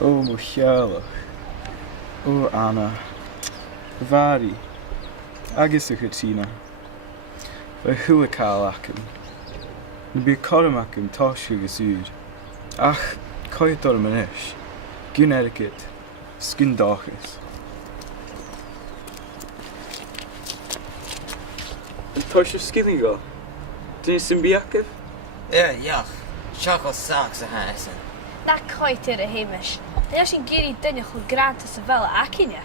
O mo Gairloch. O Anna. Vari. Agus a Chatina. Ba huacal acum. Na bí Cothrom acum táisce agus úd. Ach, coiador manis. Gún etiquette. Scún dáchas. An táisce skilling go? Dyn sy'n biacaf? Iach. Chocolate socks a hasan. Na coitir a Hamish. Dyna sy'n gyrru dynach o grant as y fel a acinia.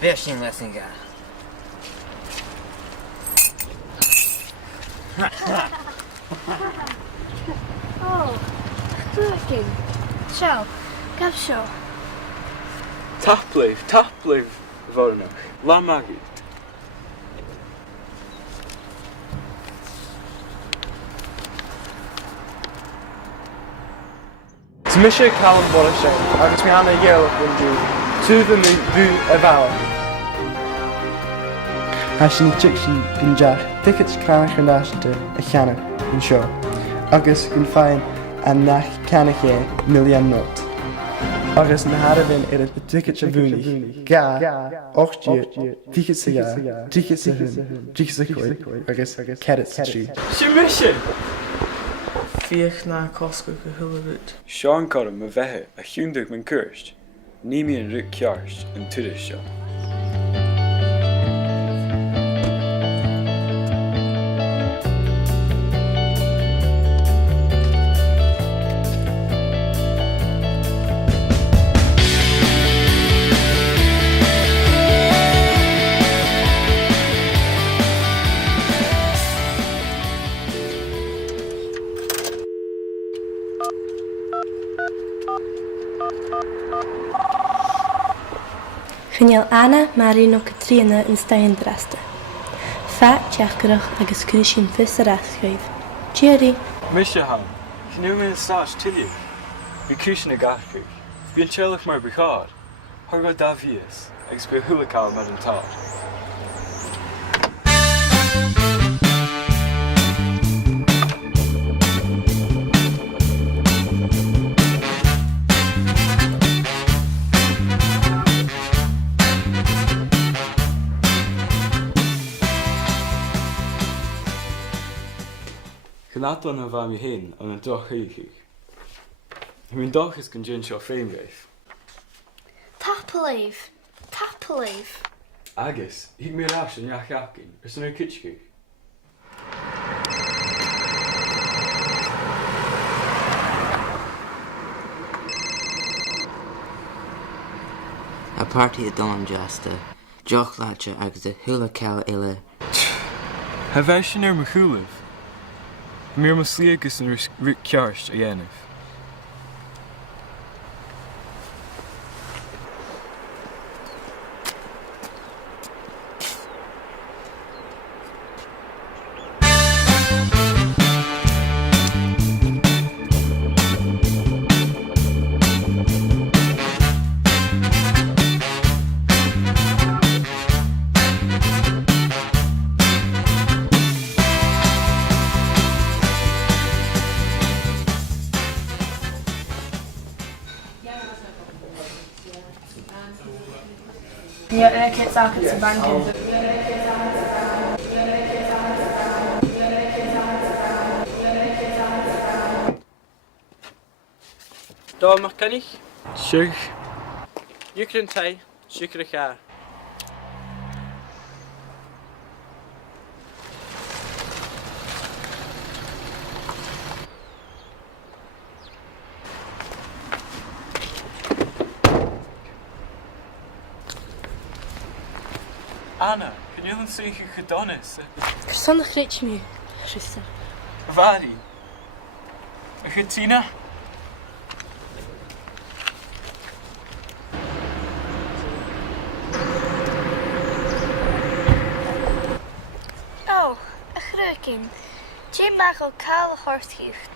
Fe sy'n lesson ga. Oh, fucking. Show. Gaf show. Tapleif vornach. La magid. Misha Callum Borishay, agus mi anna Gairloch wyndu, tŵf y bw y fawr. Asyn i chic sy'n gynjach, tickets cranach yn asynta y chanach yn sio, agus gyn ffain a nach canach e milion not. Agus na harafin yr y tickets y fwni, ga, ochdier, tickets y ga, tickets y hyn, tickets y coed, agus carrots y tri. Sy'n mission? Fiach na cosco go hulabut. Sean Cothrom a bheitthe a chiúndaigh man cuirst, ní míon ric cearst an tuiris seo. Genial Anna, Mary no Katrina in Stein Drasta. Fa Tjachkerach agus Krishin Fisser Aschreef. Jerry. Misha ham, chnú min stáis tilliú. Bhí cúsin na gachcúch. Bhíon teirlach mar buchár. Thugad dá bhíos, agus go thuachail mar an táir. Gnátan na bhaim i hén an an doch chuigh. Hín doch is gan djin seo féimgaith. Tapleif. Agus, hí mé rás an neach acin, san ar kitschigh. A party a dawn jasta. Joch lacha agus a hula cal illa. Ha bheith sin ar mo chúlah. Mír mo slí agus an ric cearst a dhéanamh. Ja, kids zaken te banken. Da mag kan ik. Siúch. Jukrin tai, shukra kar. Anna, can you see who Gedonis? Verstandig reetje me, zuster. Vari. Chatina? Oh, a chruikin. Jim mag al kale horstjucht.